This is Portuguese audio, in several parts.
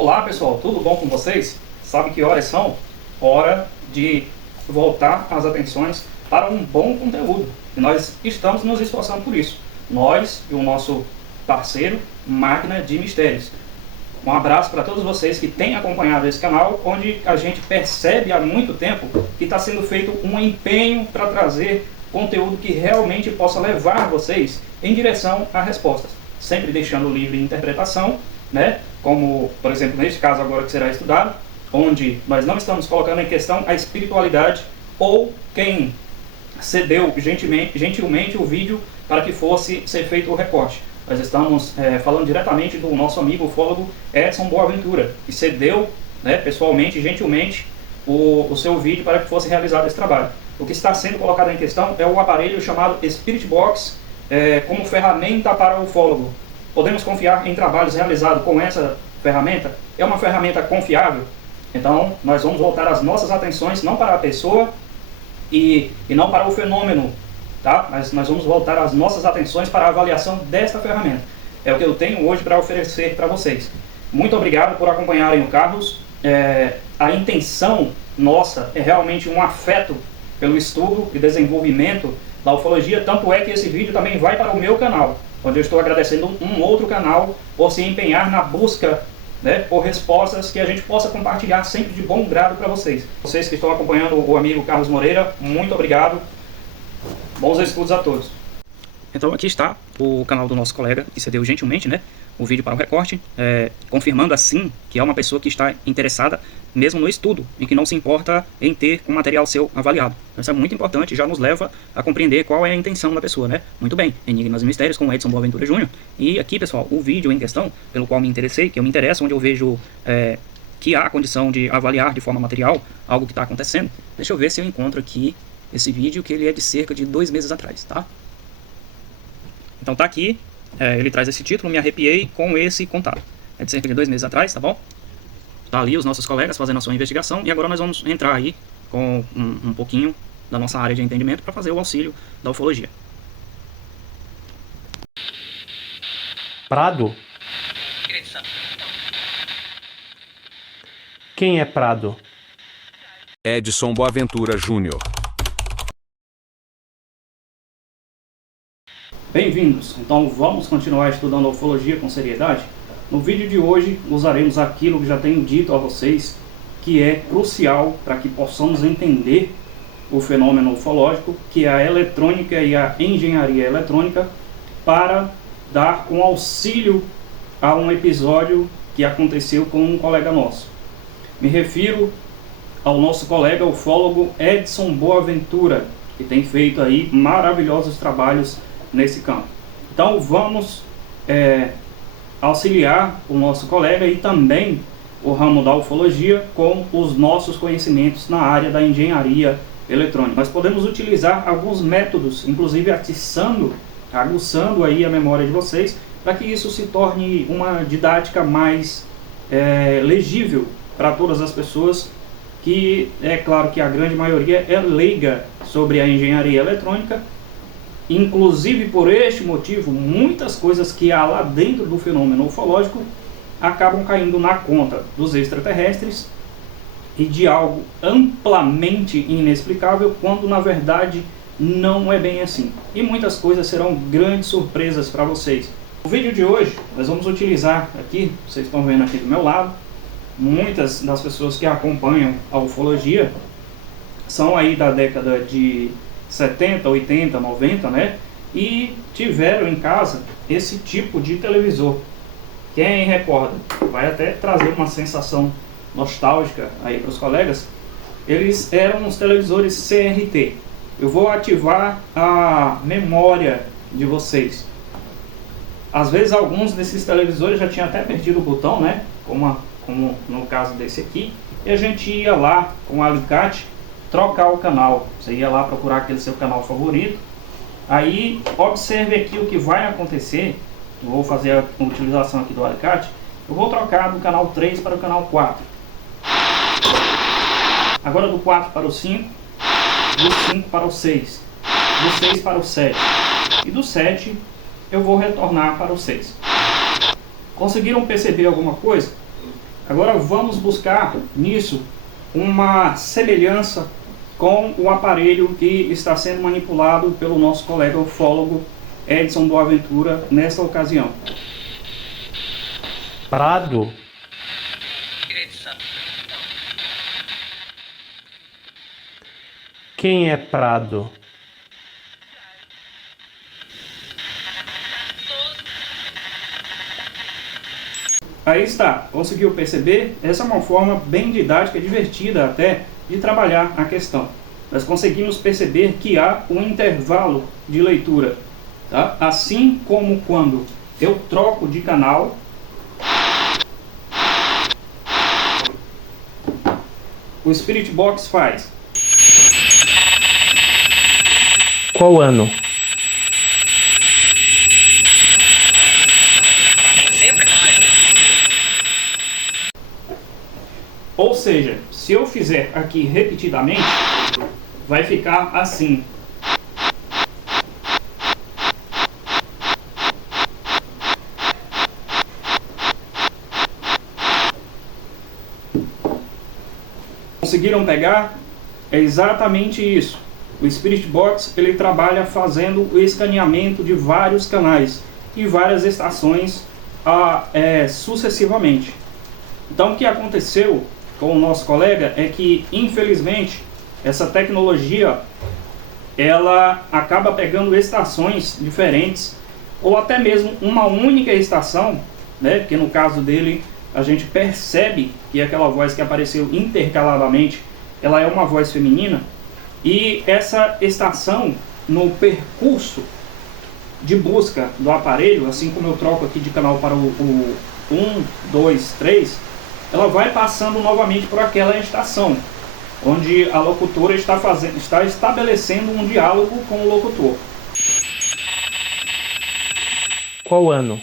Olá pessoal, tudo bom com vocês? Sabe que horas são? Hora de voltar as atenções para um bom conteúdo. E nós estamos nos esforçando por isso. Nós e o nosso parceiro Máquina de Mistérios. Um abraço para todos vocês que têm acompanhado esse canal, onde a gente percebe há muito tempo que está sendo feito um empenho para trazer conteúdo que realmente possa levar vocês em direção a respostas, sempre deixando livre interpretação, né? Como, por exemplo, neste caso agora que será estudado, onde nós não estamos colocando em questão a espiritualidade ou quem cedeu gentilmente o vídeo para que fosse ser feito o recorte. Nós estamos falando diretamente do nosso amigo ufólogo Edson Boaventura, que cedeu, né, pessoalmente, gentilmente, o seu vídeo para que fosse realizado esse trabalho. O que está sendo colocado em questão é o aparelho chamado Spirit Box como ferramenta para o ufólogo. Podemos confiar em trabalhos realizados com essa ferramenta? É uma ferramenta confiável? Então, nós vamos voltar as nossas atenções não para a pessoa e não para o fenômeno, tá? Mas nós vamos voltar as nossas atenções para a avaliação desta ferramenta. É o que eu tenho hoje para oferecer para vocês. Muito obrigado por acompanharem o Carlos. A intenção nossa é realmente um afeto pelo estudo e desenvolvimento da ufologia, tanto é que esse vídeo também vai para o meu canal, onde eu estou agradecendo um outro canal por se empenhar na busca, né, por respostas que a gente possa compartilhar sempre de bom grado para vocês. Vocês que estão acompanhando o amigo Carlos Moreira, muito obrigado. Bons estudos a todos. Então aqui está o canal do nosso colega, que cedeu gentilmente, né, o vídeo para o recorte, confirmando assim que é uma pessoa que está interessada mesmo no estudo e que não se importa em ter um material seu avaliado. Isso é muito importante, já nos leva a compreender qual é a intenção da pessoa, né? Muito bem, Enigmas e Mistérios com Edson Boaventura Júnior. E aqui, pessoal, o vídeo em questão, pelo qual me interessei, que eu me interesso, onde eu vejo que há a condição de avaliar de forma material algo que está acontecendo. Deixa eu ver se eu encontro aqui esse vídeo, que ele é de cerca de 2 meses atrás, tá? Então tá aqui, ele traz esse título, Me Arrepiei com esse contato. É de cerca de 2 meses atrás, tá bom? Tá ali os nossos colegas fazendo a sua investigação, e agora nós vamos entrar aí com um pouquinho da nossa área de entendimento para fazer o auxílio da ufologia. Prado? Quem é Prado? Edson Boaventura Júnior. Bem-vindos! Então vamos continuar estudando a ufologia com seriedade? No vídeo de hoje usaremos aquilo que já tenho dito a vocês, que é crucial para que possamos entender o fenômeno ufológico, que é a eletrônica e a engenharia eletrônica, para dar um auxílio a um episódio que aconteceu com um colega nosso. Me refiro ao nosso colega ufólogo Edson Boaventura, que tem feito aí maravilhosos trabalhos nesse campo. Então vamos auxiliar o nosso colega e também o ramo da ufologia com os nossos conhecimentos na área da engenharia eletrônica. Nós podemos utilizar alguns métodos, inclusive aguçando aí a memória de vocês, para que isso se torne uma didática mais legível para todas as pessoas, que é claro que a grande maioria é leiga sobre a engenharia eletrônica. Inclusive por este motivo, muitas coisas que há lá dentro do fenômeno ufológico acabam caindo na conta dos extraterrestres e de algo amplamente inexplicável, quando na verdade não é bem assim. E muitas coisas serão grandes surpresas para vocês. No vídeo de hoje nós vamos utilizar aqui, vocês estão vendo aqui do meu lado, muitas das pessoas que acompanham a ufologia são aí da década de 70, 80, 90, né? E tiveram em casa esse tipo de televisor. Quem recorda, vai até trazer uma sensação nostálgica aí para os colegas. Eles eram os televisores CRT. Eu vou ativar a memória de vocês. Às vezes alguns desses televisores já tinham até perdido o botão, né? Como no caso desse aqui. E a gente ia lá com o alicate trocar o canal. Você ia lá procurar aquele seu canal favorito. Aí observe aqui o que vai acontecer. Eu vou fazer a utilização aqui do alicate. Eu vou trocar do canal 3 para o canal 4. Agora do 4 para o 5. Do 5 para o 6. Do 6 para o 7. E do 7 eu vou retornar para o 6. Conseguiram perceber alguma coisa? Agora vamos buscar nisso uma semelhança com o aparelho que está sendo manipulado pelo nosso colega ufólogo Edson Boaventura nesta ocasião. Prado? Quem é Prado? Aí está, conseguiu perceber? Essa é uma forma bem didática e divertida até de trabalhar a questão. Nós conseguimos perceber que há um intervalo de leitura, tá? Assim como quando eu troco de canal, o Spirit Box faz. Qual ano? Ou seja, se eu fizer aqui repetidamente, vai ficar assim. Conseguiram pegar? É exatamente isso. O Spirit Box ele trabalha fazendo o escaneamento de vários canais e várias estações sucessivamente. Então o que aconteceu com o nosso colega é que, infelizmente, essa tecnologia ela acaba pegando estações diferentes ou até mesmo uma única estação, né? Porque no caso dele a gente percebe que aquela voz que apareceu intercaladamente ela é uma voz feminina, e essa estação no percurso de busca do aparelho, assim como eu troco aqui de canal para o 1, 2, 3, ela vai passando novamente por aquela estação, onde a locutora está estabelecendo um diálogo com o locutor. Qual ano?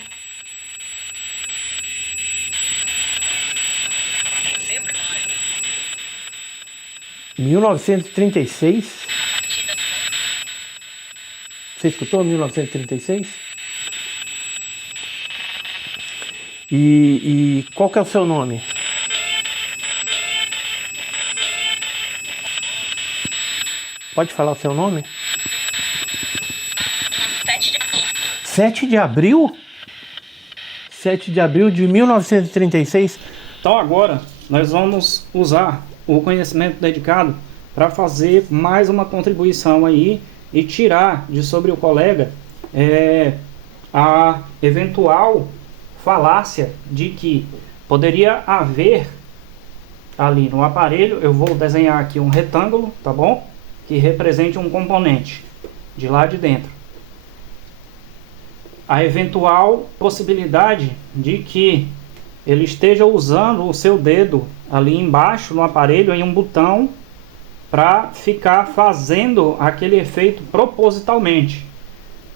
Sempre 1936? Você escutou 1936? E qual que é o seu nome? Pode falar o seu nome? 7 de abril? 7 de abril de 1936. Então agora nós vamos usar o conhecimento dedicado para fazer mais uma contribuição aí e tirar de sobre o colega a eventual falácia de que poderia haver ali no aparelho. Eu vou desenhar aqui um retângulo, tá bom? Que represente um componente de lá de dentro. A eventual possibilidade de que ele esteja usando o seu dedo ali embaixo no aparelho em um botão para ficar fazendo aquele efeito propositalmente.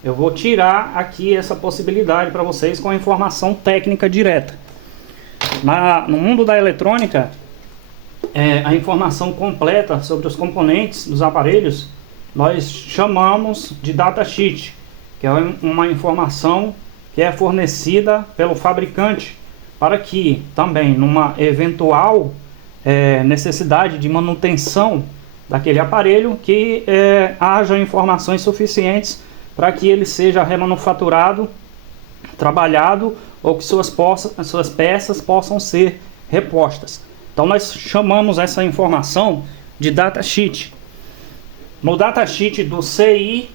Eu vou tirar aqui essa possibilidade para vocês com a informação técnica direta. No mundo da eletrônica, a informação completa sobre os componentes dos aparelhos nós chamamos de datasheet, que é uma informação que é fornecida pelo fabricante para que também numa eventual necessidade de manutenção daquele aparelho que haja informações suficientes para que ele seja remanufaturado, trabalhado, ou que suas peças possam ser repostas. Então nós chamamos essa informação de datasheet. No datasheet do CI,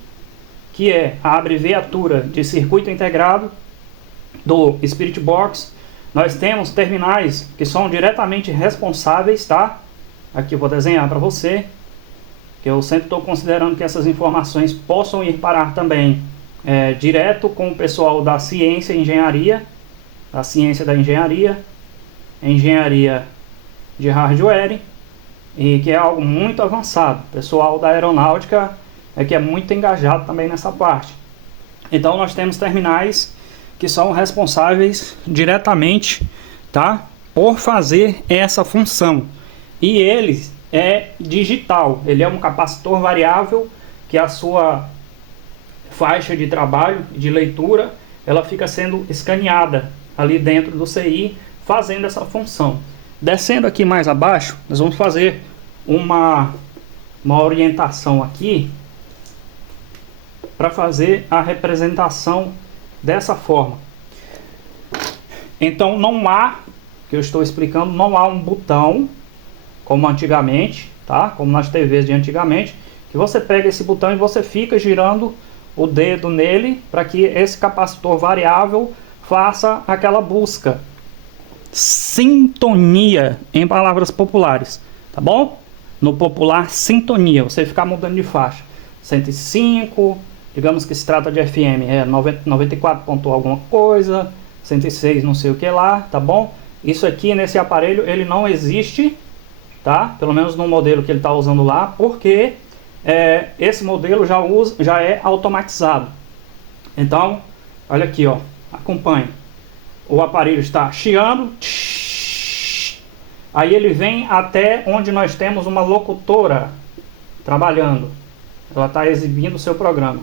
que é a abreviatura de circuito integrado do Spirit Box, nós temos terminais que são diretamente responsáveis, tá? Aqui eu vou desenhar para você, que eu sempre estou considerando que essas informações possam ir parar também direto com o pessoal da ciência e engenharia, da ciência da engenharia, engenharia de hardware, e que é algo muito avançado. O pessoal da aeronáutica que é muito engajado também nessa parte. Então nós temos terminais que são responsáveis diretamente, tá, por fazer essa função. E ele é digital, ele é um capacitor variável que a sua faixa de trabalho, de leitura, ela fica sendo escaneada ali dentro do CI, fazendo essa função. Descendo aqui mais abaixo, nós vamos fazer uma orientação aqui para fazer a representação dessa forma. Então não há, que eu estou explicando, não há um botão como antigamente, tá? Como nas TVs de antigamente, que você pega esse botão e você fica girando o dedo nele para que esse capacitor variável faça aquela busca. Sintonia, em palavras populares, tá bom? No popular, sintonia, você ficar mudando de faixa. 105, digamos que se trata de FM, é 94 ponto alguma coisa, 106 não sei o que lá, tá bom? Isso aqui nesse aparelho ele não existe, tá? Pelo menos no modelo que ele está usando lá, porque esse modelo já é automatizado. Então, olha aqui, ó, acompanhe. O aparelho está chiando, aí ele vem até onde nós temos uma locutora trabalhando. Ela está exibindo o seu programa,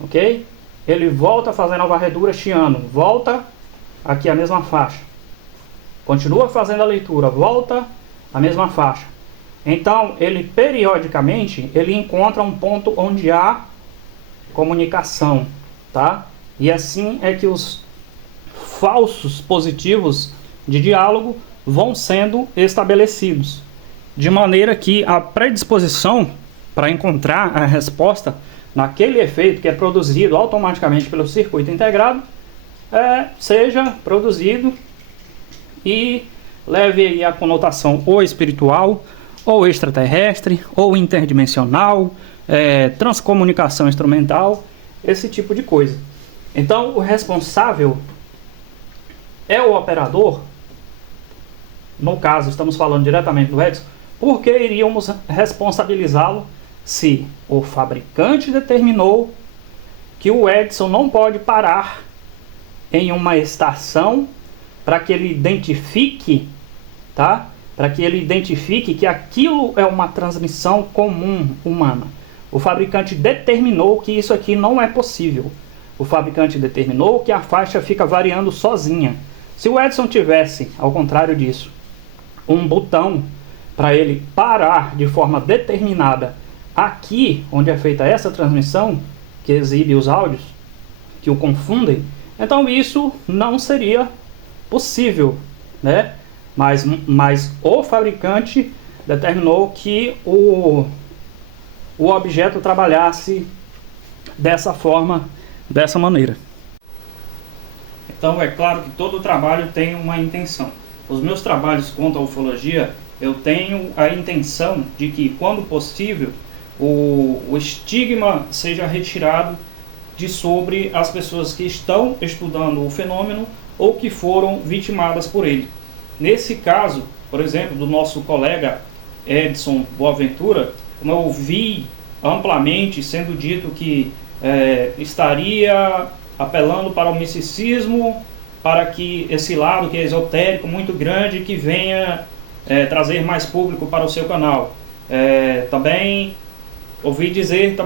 ok? Ele volta fazendo a varredura chiando, volta aqui a mesma faixa, continua fazendo a leitura, volta a mesma faixa. Então ele periodicamente ele encontra um ponto onde há comunicação, tá? E assim é que os falsos positivos de diálogo vão sendo estabelecidos, de maneira que a predisposição para encontrar a resposta naquele efeito que é produzido automaticamente pelo circuito integrado seja produzido e leve aí a conotação ou espiritual, ou extraterrestre, ou interdimensional, transcomunicação instrumental, esse tipo de coisa. Então o responsável é o operador. No caso, estamos falando diretamente do Edson, porque iríamos responsabilizá-lo se o fabricante determinou que o Edson não pode parar em uma estação para que ele identifique, tá? Para que ele identifique que aquilo é uma transmissão comum humana. O fabricante determinou que isso aqui não é possível. O fabricante determinou que a faixa fica variando sozinha. Se o Edson tivesse, ao contrário disso, um botão para ele parar de forma determinada aqui onde é feita essa transmissão, que exibe os áudios, que o confundem, então isso não seria possível, né? Mas o fabricante determinou que o objeto trabalhasse dessa forma, dessa maneira. Então é claro que todo trabalho tem uma intenção. Os meus trabalhos quanto à ufologia, eu tenho a intenção de que, quando possível, o estigma seja retirado de sobre as pessoas que estão estudando o fenômeno ou que foram vitimadas por ele. Nesse caso, por exemplo, do nosso colega Edson Boaventura, como eu vi amplamente sendo dito que estaria apelando para o misticismo, para que esse lado que é esotérico muito grande, que venha trazer mais público para o seu canal. Também ouvi dizer,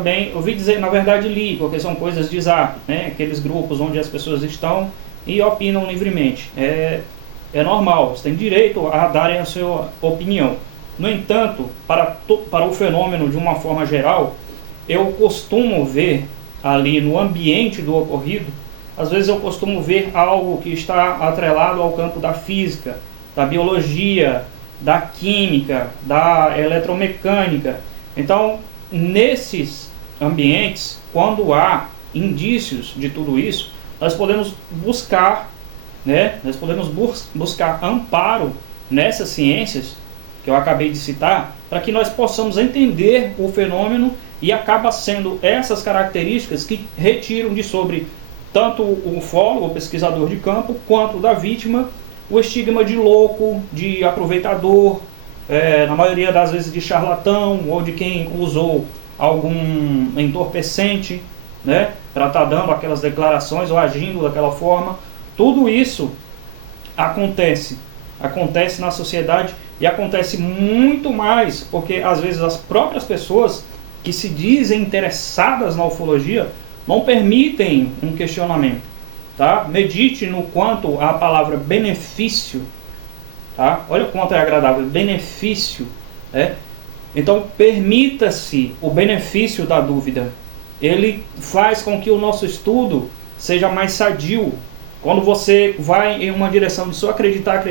na verdade li, porque são coisas de zap, né? Aqueles grupos onde as pessoas estão e opinam livremente. É normal, você tem direito a darem a sua opinião. No entanto, para o fenômeno de uma forma geral, eu costumo ver ali no ambiente do ocorrido, às vezes eu costumo ver algo que está atrelado ao campo da física, da biologia, da química, da eletromecânica. Então, nesses ambientes, quando há indícios de tudo isso, nós podemos buscar, né? Nós podemos buscar amparo nessas ciências que eu acabei de citar, para que nós possamos entender o fenômeno, e acaba sendo essas características que retiram de sobre tanto o ufólogo, o pesquisador de campo, quanto da vítima, o estigma de louco, de aproveitador, na maioria das vezes de charlatão, ou de quem usou algum entorpecente, né, para estar dando aquelas declarações ou agindo daquela forma. Tudo isso acontece na sociedade, e acontece muito mais porque às vezes as próprias pessoas que se dizem interessadas na ufologia não permitem um questionamento. tá? Medite no quanto a palavra benefício, tá? Olha o quanto é agradável, benefício, né? Então, permita-se o benefício da dúvida. Ele faz com que o nosso estudo seja mais sadio. Quando você vai em uma direção de só acreditar,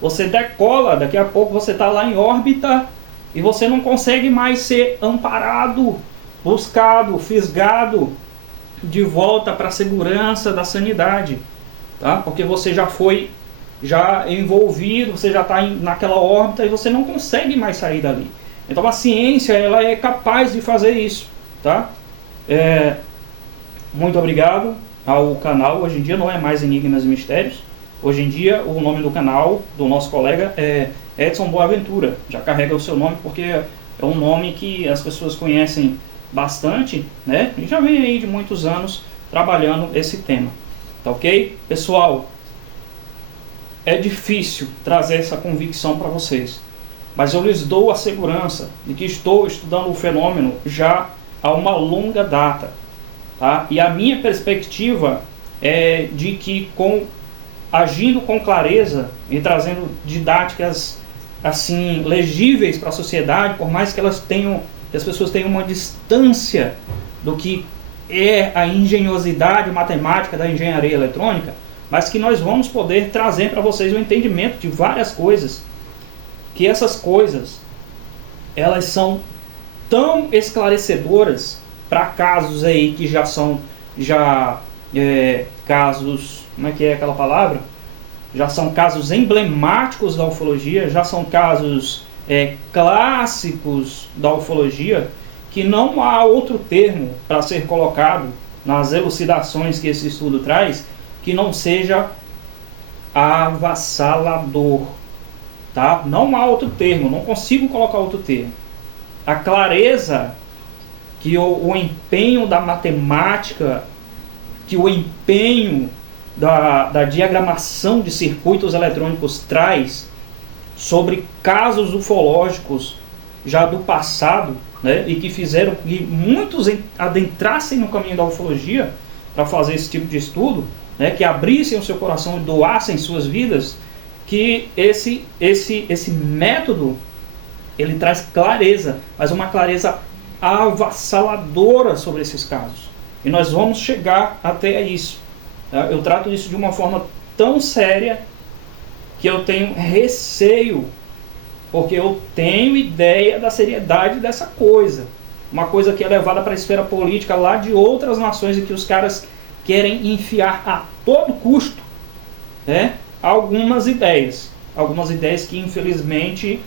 você decola, daqui a pouco você está lá em órbita e você não consegue mais ser amparado, buscado, fisgado de volta para a segurança da sanidade, tá? Porque você já foi envolvido, você já está naquela órbita e você não consegue mais sair dali. Então a ciência, ela é capaz de fazer isso, tá? Muito obrigado ao canal. Hoje em dia não é mais Enigmas e Mistérios. Hoje em dia o nome do canal do nosso colega é Edson Boaventura. Já carrega o seu nome porque é um nome que as pessoas conhecem bastante, né? E já vem aí de muitos anos trabalhando esse tema, tá ok? Pessoal, é difícil trazer essa convicção para vocês, mas eu lhes dou a segurança de que estou estudando o fenômeno já há uma longa data, tá? E a minha perspectiva é de que agindo com clareza e trazendo didáticas assim legíveis para a sociedade, por mais que as pessoas tenham uma distância do que é a engenhosidade matemática da engenharia eletrônica, mas que nós vamos poder trazer para vocês o entendimento de várias coisas, que essas coisas, elas são tão esclarecedoras para casos aí que já são, casos, como é que é aquela palavra? Já são casos emblemáticos da ufologia, já são casos clássicos da ufologia, que não há outro termo para ser colocado nas elucidações que esse estudo traz, que não seja avassalador, tá? Não há outro termo, não consigo colocar outro termo. A clareza que o empenho da matemática, que o empenho da diagramação de circuitos eletrônicos traz sobre casos ufológicos já do passado, né, e que fizeram que muitos adentrassem no caminho da ufologia para fazer esse tipo de estudo, né, que abrissem o seu coração e doassem suas vidas, que esse método ele traz clareza, mas uma clareza avassaladora sobre esses casos. E nós vamos chegar até isso. Tá? Eu trato isso de uma forma tão séria que eu tenho receio, porque eu tenho ideia da seriedade dessa coisa. Uma coisa que é levada para a esfera política lá de outras nações e que os caras querem enfiar a todo custo, né, algumas ideias que infelizmente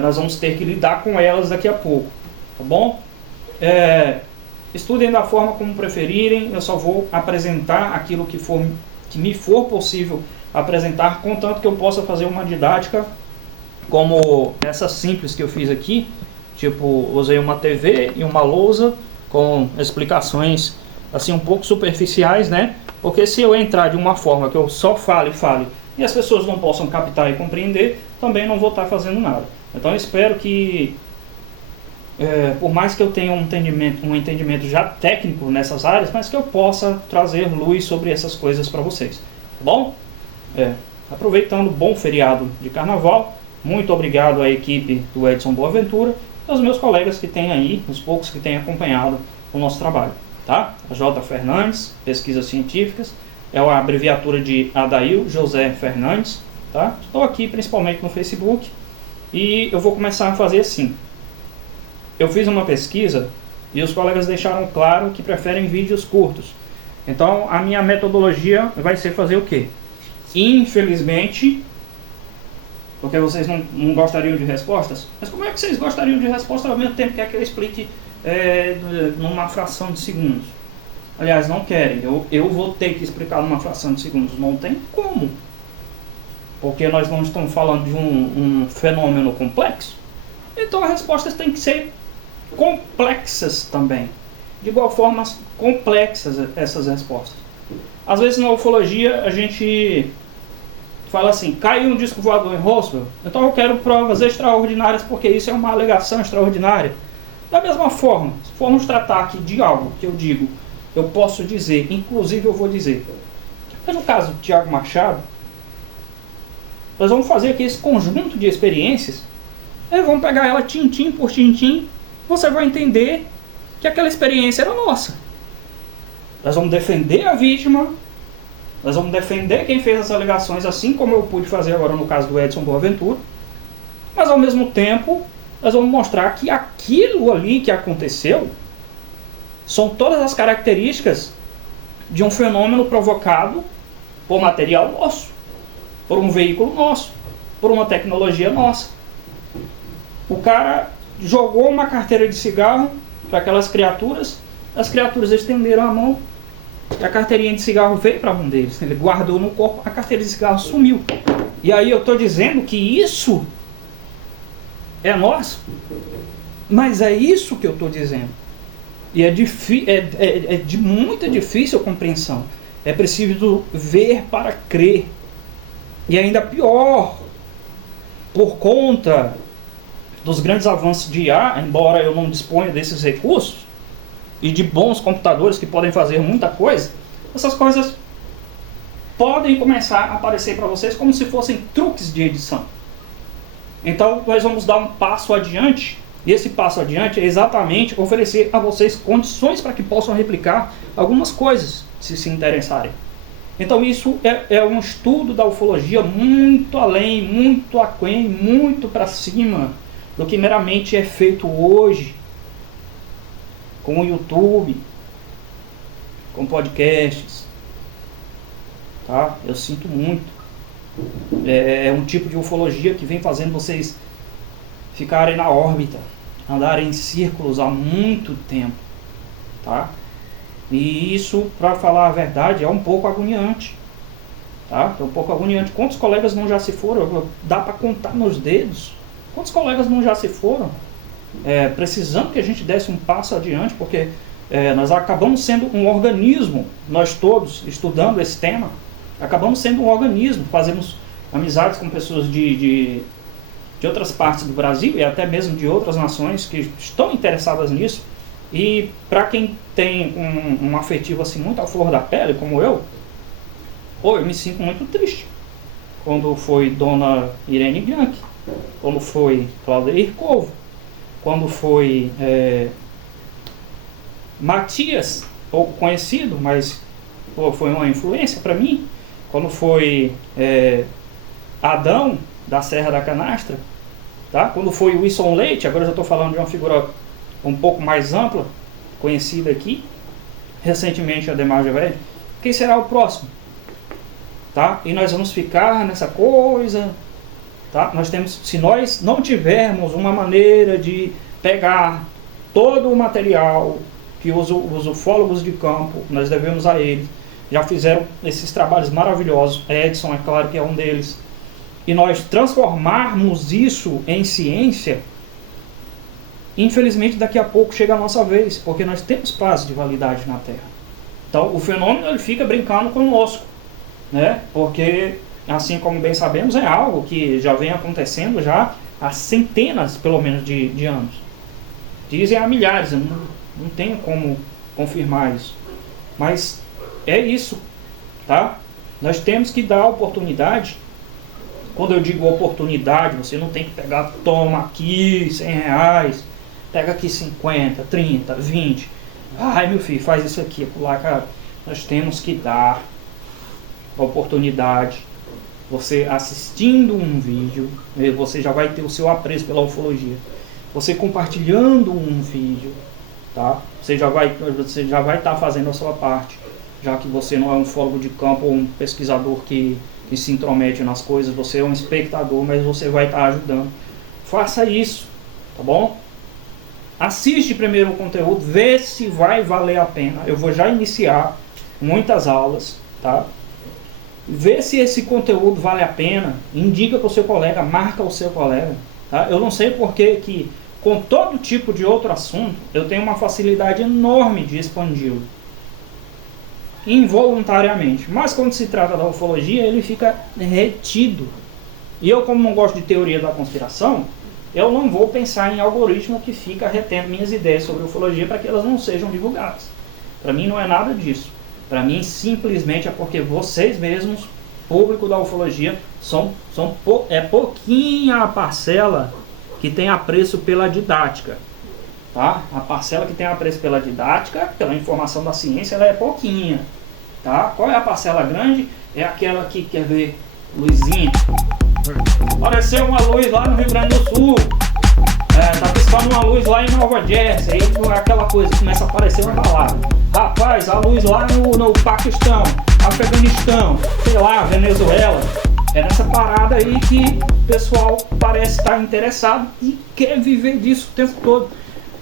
nós vamos ter que lidar com elas daqui a pouco, tá bom? Estudem da forma como preferirem, eu só vou apresentar aquilo que me for possível apresentar, contanto que eu possa fazer uma didática como essa simples que eu fiz aqui, tipo, usei uma TV e uma lousa com explicações assim um pouco superficiais, né? Porque se eu entrar de uma forma que eu só fale e as pessoas não possam captar e compreender, também não vou estar fazendo nada. Então eu espero que, por mais que eu tenha um entendimento já técnico nessas áreas, mas que eu possa trazer luz sobre essas coisas para vocês, tá bom? Aproveitando o bom feriado de carnaval, muito obrigado à equipe do Edson Boaventura e aos meus colegas que têm aí, os poucos que têm acompanhado o nosso trabalho, tá? A J. Fernandes, Pesquisas Científicas, é a abreviatura de Adail José Fernandes, tá? Estou aqui principalmente no Facebook e eu vou começar a fazer assim. Eu fiz uma pesquisa e os colegas deixaram claro que preferem vídeos curtos. Então a minha metodologia vai ser fazer o quê? Infelizmente, porque vocês não gostariam de respostas, mas como é que vocês gostariam de respostas ao mesmo tempo que eu explique numa fração de segundos? Aliás, não querem, eu vou ter que explicar numa fração de segundos, não tem como, porque nós não estamos falando de um fenômeno complexo, então as respostas têm que ser complexas também, de igual forma complexas essas respostas. Às vezes na ufologia a gente fala assim, caiu um disco voador em Roswell, então eu quero provas extraordinárias porque isso é uma alegação extraordinária. Da mesma forma, se formos tratar aqui de algo que eu digo eu posso dizer, inclusive eu vou dizer, mas no caso do Tiago Machado, nós vamos fazer aqui esse conjunto de experiências, aí vamos pegar ela tintim por tintim, você vai entender que aquela experiência era nossa. Nós vamos defender a vítima, nós vamos defender quem fez as alegações, assim como eu pude fazer agora no caso do Edson Boaventura, mas ao mesmo tempo nós vamos mostrar que aquilo ali que aconteceu são todas as características de um fenômeno provocado por material nosso, por um veículo nosso, por uma tecnologia nossa. O cara jogou uma carteira de cigarro para aquelas criaturas, as criaturas estenderam a mão, e a carteirinha de cigarro veio para a mão deles, ele guardou no corpo, a carteira de cigarro sumiu. E aí eu estou dizendo que isso é nosso, mas é isso que eu estou dizendo. E é de muita difícil compreensão. É preciso ver para crer. E ainda pior, por conta dos grandes avanços de IA, embora eu não disponha desses recursos, e de bons computadores que podem fazer muita coisa, essas coisas podem começar a aparecer para vocês como se fossem truques de edição. Então nós vamos dar um passo adiante, e esse passo adiante é exatamente oferecer a vocês condições para que possam replicar algumas coisas, se interessarem. Então isso é um estudo da ufologia muito além, muito aquém, muito para cima do que meramente é feito hoje com o YouTube, com podcasts, tá? Eu sinto muito. É um tipo de ufologia que vem fazendo vocês ficarem na órbita, andarem em círculos há muito tempo, tá? E isso, para falar a verdade, é um pouco agoniante, tá? É um pouco agoniante. Quantos colegas não já se foram? Dá para contar nos dedos. Quantos colegas não já se foram? Precisando que a gente desse um passo adiante, porque nós acabamos sendo um organismo, nós todos estudando esse tema, acabamos sendo um organismo, fazemos amizades com pessoas de outras partes do Brasil e até mesmo de outras nações que estão interessadas nisso. E para quem tem um afetivo assim muito à flor da pele, como eu me sinto muito triste quando foi Dona Irene Bianchi, quando foi Claudeir Corvo, quando foi Matias, pouco conhecido, mas foi uma influência para mim, quando foi Adão da Serra da Canastra, tá? Quando foi Wilson Leite, agora eu já estou falando de uma figura um pouco mais ampla, conhecida aqui, recentemente Ademar Gevaerd. Quem será o próximo? Tá? E nós vamos ficar nessa coisa, tá? Se nós não tivermos uma maneira de pegar todo o material que os ufólogos de campo, nós devemos a eles, já fizeram esses trabalhos maravilhosos, Edson é claro que é um deles, e nós transformarmos isso em ciência, infelizmente daqui a pouco chega a nossa vez, porque nós temos prazo de validade na Terra. Então o fenômeno ele fica brincando conosco, né? Porque, assim como bem sabemos, é algo que já vem acontecendo já há centenas, pelo menos, de anos. Dizem há milhares, eu não tenho como confirmar isso. Mas é isso, tá? Nós temos que dar oportunidade. Quando eu digo oportunidade, você não tem que pegar, toma aqui R$100, pega aqui 50, 30, 20. Ai, meu filho, faz isso aqui, lá, cara. Nós temos que dar oportunidade. Você assistindo um vídeo, você já vai ter o seu apreço pela ufologia. Você compartilhando um vídeo, tá? Você já vai estar fazendo a sua parte, já que você não é um ufólogo de campo ou um pesquisador que se intromete nas coisas. Você é um espectador, mas você vai estar ajudando. Faça isso, tá bom? Assiste primeiro o conteúdo, vê se vai valer a pena. Eu vou já iniciar muitas aulas, tá? Vê se esse conteúdo vale a pena, indica para o seu colega, marca o seu colega, tá? Eu não sei porque que com todo tipo de outro assunto eu tenho uma facilidade enorme de expandi-lo involuntariamente, mas quando se trata da ufologia ele fica retido. E eu, como não gosto de teoria da conspiração, eu não vou pensar em algoritmo que fica retendo minhas ideias sobre ufologia para que elas não sejam divulgadas. Para mim não é nada disso. Para mim simplesmente é porque vocês mesmos, público da ufologia, é pouquinha a parcela que tem apreço pela didática. Tá? A parcela que tem apreço pela didática, pela informação da ciência, ela é pouquinha. Tá? Qual é a parcela grande? É aquela que quer ver luzinha. Apareceu uma luz lá no Rio Grande do Sul. Tá piscando uma luz lá em Nova Jersey. Aí aquela coisa começa a aparecer uma palavra. Rapaz, a luz lá no Paquistão, Afeganistão, sei lá, Venezuela. É nessa parada aí que o pessoal parece estar interessado e quer viver disso o tempo todo.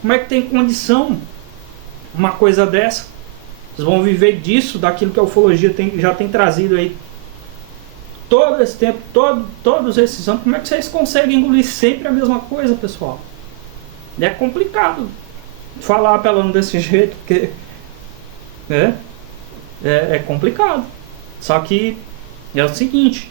Como é que tem condição uma coisa dessa? Vocês vão viver disso, daquilo que a ufologia já tem trazido aí todo esse tempo, todos esses anos. Como é que vocês conseguem engolir sempre a mesma coisa, pessoal? É complicado falar apelando desse jeito, porque é complicado. Só que é o seguinte,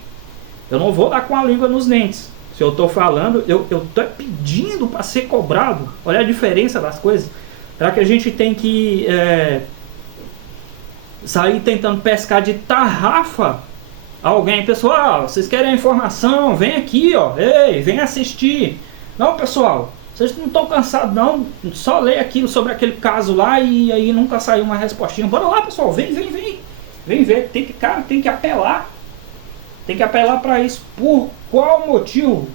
eu não vou dar com a língua nos dentes. Se eu estou falando, eu estou pedindo para ser cobrado. Olha a diferença das coisas. Será que a gente tem que sair tentando pescar de tarrafa alguém? Pessoal, vocês querem a informação? Vem aqui, ó. Ei, vem assistir. Não, pessoal, vocês não estão cansados não. Só lê aquilo sobre aquele caso lá e aí nunca saiu uma respostinha. Bora lá, pessoal, vem. Vem ver. Tem que apelar. Tem que apelar para isso. Por qual motivo?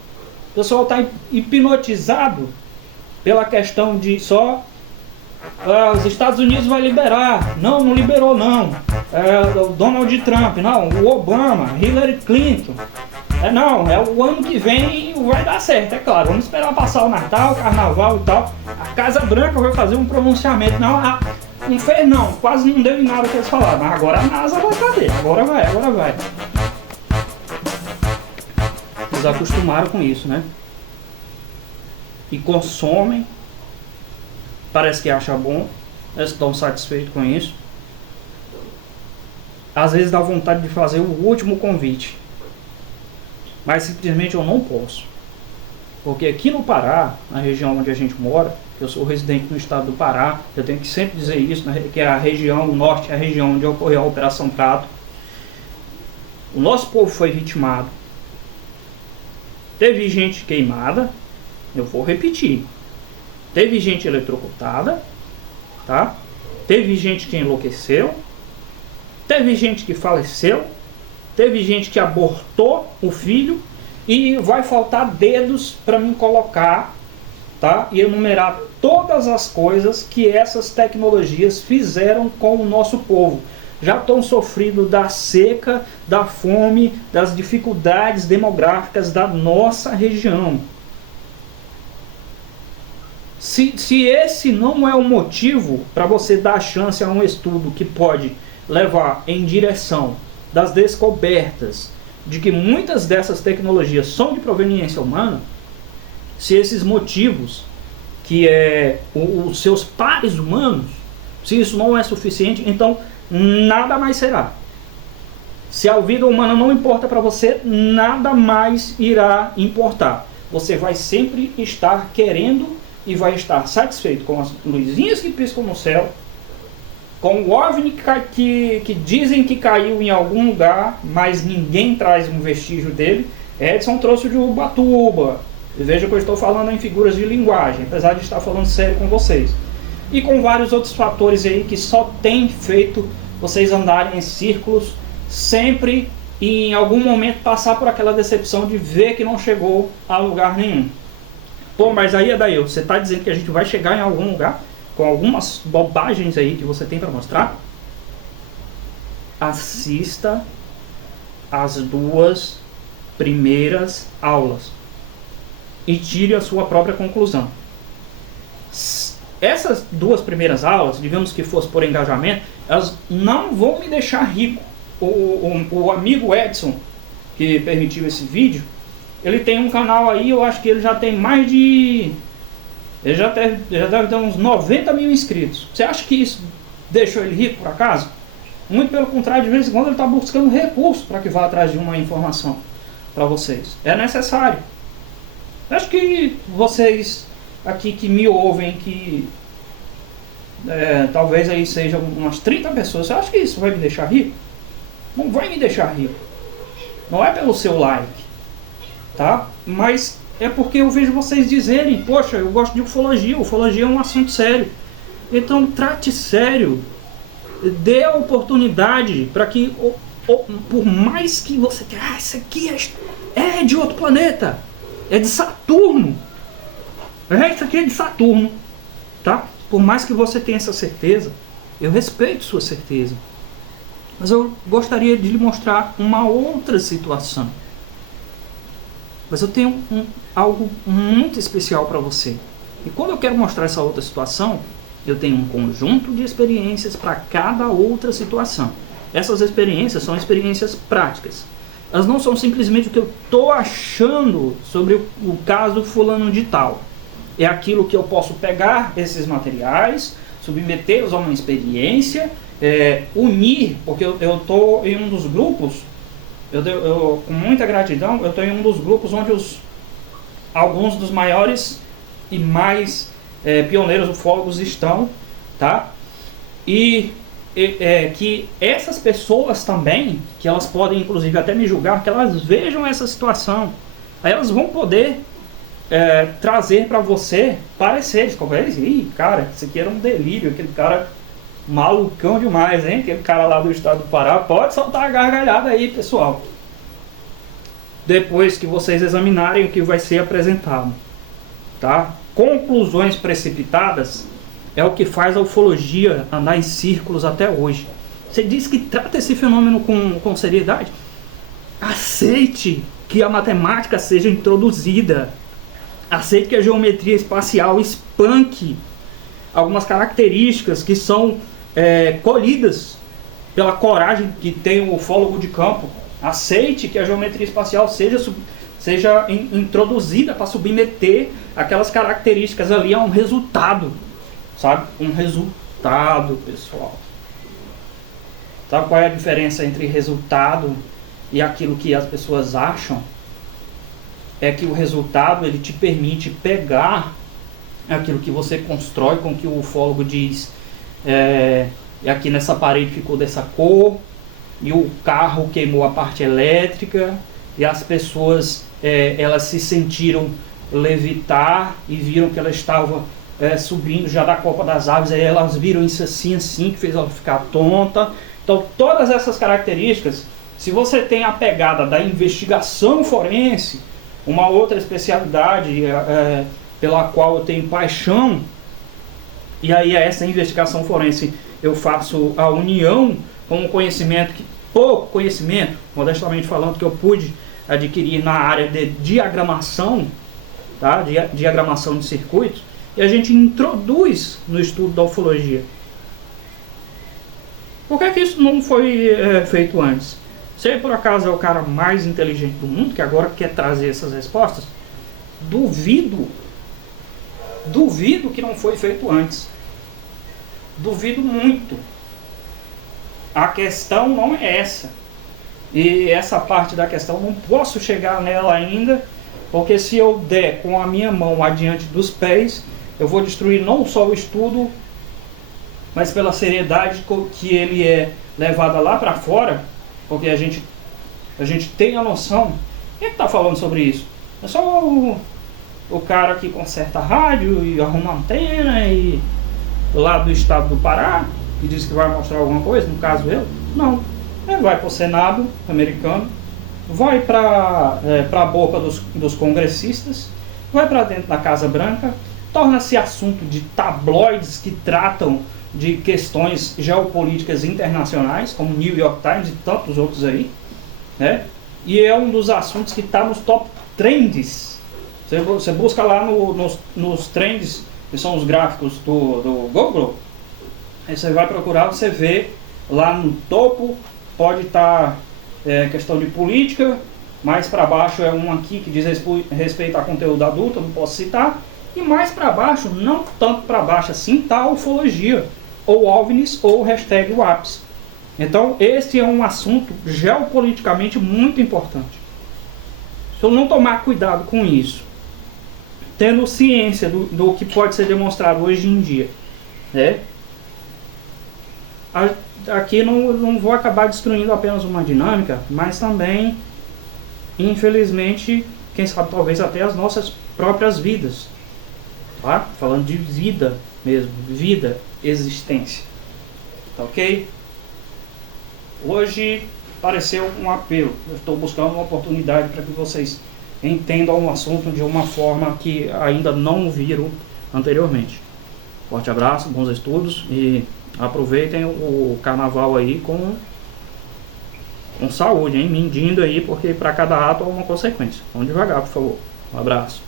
O pessoal está hipnotizado pela questão de só os Estados Unidos vai liberar. Não liberou não. O Donald Trump, não. O Obama, Hillary Clinton. Não, o ano que vem vai dar certo, é claro. Vamos esperar passar o Natal, o Carnaval e tal. A Casa Branca vai fazer um pronunciamento. Não fez não, quase não deu em nada que eles falaram. Mas agora a NASA vai fazer. Agora vai. Eles acostumaram com isso, né? E consomem. Parece que acham bom. Eles estão satisfeitos com isso. Às vezes dá vontade de fazer o último convite. Mas simplesmente eu não posso. Porque aqui no Pará, na região onde a gente mora, eu sou residente no estado do Pará, eu tenho que sempre dizer isso, que é a região norte, a região onde ocorreu a Operação Prato. O nosso povo foi vitimado. Teve gente queimada, eu vou repetir. Teve gente eletrocutada, tá? Teve gente que enlouqueceu. Teve gente que faleceu. Teve gente que abortou o filho. E vai faltar dedos para mim colocar, tá? E enumerar todas as coisas que essas tecnologias fizeram com o nosso povo. Já estão sofrendo da seca, da fome, das dificuldades demográficas da nossa região. Se esse não é o motivo para você dar chance a um estudo que pode levar em direção das descobertas de que muitas dessas tecnologias são de proveniência humana, se esses motivos, que é os seus pares humanos, se isso não é suficiente, então nada mais será. Se a vida humana não importa para você, nada mais irá importar. Você vai sempre estar querendo e vai estar satisfeito com as luzinhas que piscam no céu, com o OVNI que dizem que caiu em algum lugar, mas ninguém traz um vestígio dele. Edson trouxe de Ubatuba. Veja que eu estou falando em figuras de linguagem, apesar de estar falando sério com vocês. E com vários outros fatores aí que só tem feito vocês andarem em círculos, sempre e em algum momento passar por aquela decepção de ver que não chegou a lugar nenhum. Pô, mas aí, Adail, você está dizendo que a gente vai chegar em algum lugar com algumas bobagens aí que você tem para mostrar? Assista as 2 primeiras aulas e tire a sua própria conclusão. Essas 2 primeiras aulas, digamos que fosse por engajamento, elas não vão me deixar rico. O amigo Edson, que permitiu esse vídeo, ele tem um canal aí, eu acho que ele já tem mais de... Ele já deve ter uns 90 mil inscritos. Você acha que isso deixou ele rico por acaso? Muito pelo contrário, de vez em quando ele está buscando recursos para que vá atrás de uma informação para vocês. É necessário. Eu acho que vocês aqui que me ouvem, que talvez aí sejam umas 30 pessoas. Você acha que isso vai me deixar rico? Não vai me deixar rico. Não é pelo seu like, tá? Mas é porque eu vejo vocês dizerem, poxa, eu gosto de ufologia é um assunto sério. Então trate sério, dê a oportunidade para que, por mais que você queira, isso aqui é de outro planeta, é de Saturno, isso aqui é de Saturno, tá? Por mais que você tenha essa certeza, eu respeito sua certeza, mas eu gostaria de lhe mostrar uma outra situação. Mas eu tenho algo muito especial para você. E quando eu quero mostrar essa outra situação, eu tenho um conjunto de experiências para cada outra situação. Essas experiências são experiências práticas. Elas não são simplesmente o que eu estou achando sobre o caso fulano de tal. É aquilo que eu posso pegar esses materiais, submetê-los a uma experiência, unir, porque eu estou em um dos grupos, eu com muita gratidão, eu estou em um dos grupos onde alguns dos maiores e mais pioneiros ufólogos estão, tá? E que essas pessoas também, que elas podem inclusive até me julgar, que elas vejam essa situação, aí elas vão poder trazer para você pareceres, como eles, cara, isso aqui era um delírio, aquele cara malucão demais, hein? Aquele cara lá do estado do Pará, pode soltar a gargalhada aí, pessoal. Depois que vocês examinarem o que vai ser apresentado, tá? Conclusões precipitadas é o que faz a ufologia andar em círculos até hoje. Você diz que trata esse fenômeno com seriedade? Aceite que a matemática seja introduzida. Aceite que a geometria espacial espanque algumas características que são colhidas pela coragem que tem o ufólogo de campo. Aceite que a geometria espacial seja introduzida para submeter aquelas características ali a um resultado, sabe? Um resultado, pessoal. Sabe qual é a diferença entre resultado e aquilo que as pessoas acham? É que o resultado, ele te permite pegar aquilo que você constrói, com que o ufólogo diz, aqui nessa parede ficou dessa cor, e o carro queimou a parte elétrica, e as pessoas elas se sentiram levitar e viram que ela estava subindo já da copa das árvores, aí elas viram isso assim, que fez ela ficar tonta. Então todas essas características, se você tem a pegada da investigação forense, uma outra especialidade pela qual eu tenho paixão, e aí essa investigação forense eu faço a união com um conhecimento, pouco conhecimento, modestamente falando, que eu pude adquirir na área de diagramação, tá? Diagramação de circuitos, e a gente introduz no estudo da ufologia. Por que isso não foi feito antes? Se por acaso é o cara mais inteligente do mundo, que agora quer trazer essas respostas, duvido que não foi feito antes. Duvido muito. A questão não é essa. E essa parte da questão não posso chegar nela ainda, porque se eu der com a minha mão adiante dos pés, eu vou destruir não só o estudo, mas pela seriedade que ele é levada lá para fora, porque a gente tem a noção. Quem é que está falando sobre isso? É só o cara que conserta a rádio e arruma antena e lá do estado do Pará, que diz que vai mostrar alguma coisa, no caso eu. Não. Ele vai para o Senado americano, vai para a boca dos congressistas, vai para dentro da Casa Branca, torna-se assunto de tabloides que tratam de questões geopolíticas internacionais, como New York Times e tantos outros aí, né? E é um dos assuntos que está nos top trends. Você busca lá nos trends, que são os gráficos do Google, aí você vai procurar, você vê lá no topo, pode estar questão de política, mais para baixo é um aqui que diz respeito a conteúdo adulto, eu não posso citar, e mais para baixo, não tanto para baixo assim, está a ufologia, ou OVNIs, ou hashtag WAPs. Então esse é um assunto geopoliticamente muito importante. Se eu não tomar cuidado com isso, tendo ciência do que pode ser demonstrado hoje em dia, né? aqui não vou acabar destruindo apenas uma dinâmica, mas também, infelizmente, quem sabe talvez até as nossas próprias vidas, tá? Falando de vida mesmo, vida, existência, tá ok? Hoje pareceu um apelo, eu estou buscando uma oportunidade para que vocês entendam o assunto de uma forma que ainda não viram anteriormente. Forte abraço, bons estudos e aproveitem o carnaval aí com saúde, hein? Medindo aí, porque para cada ato há uma consequência. Vamos devagar, por favor. Um abraço.